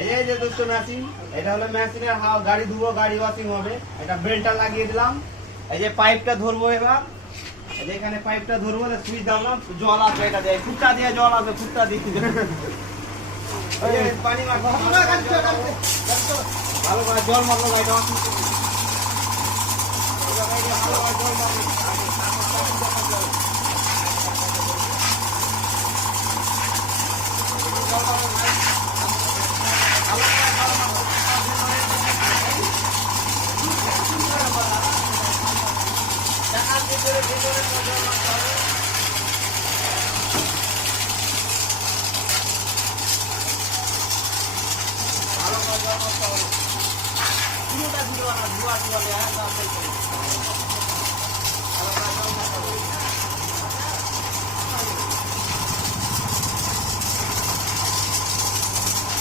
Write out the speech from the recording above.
এই যে দোস্ত মেশিন, এটা হলো মেশিনের গাড়ি ধুবো, গাড়ি ওয়াশিং হবে। এটা বেল্টটা লাগিয়ে দিলাম। এই যে পাইপটা ধরবো এবার, এই যে এখানে পাইপটা ধরবো, সুইচ দাবলাম, জল আসবে, এটা দিয়ে ফুটটা দিয়ে জল আসবে, ফুটটা দিয়ে পানি মারবো, ভালো করে জল মারবো গাড়িটা ওয়াশিং করবো। ভালো করে জল মারবো। পুরোটা ধুয়া ধুয়া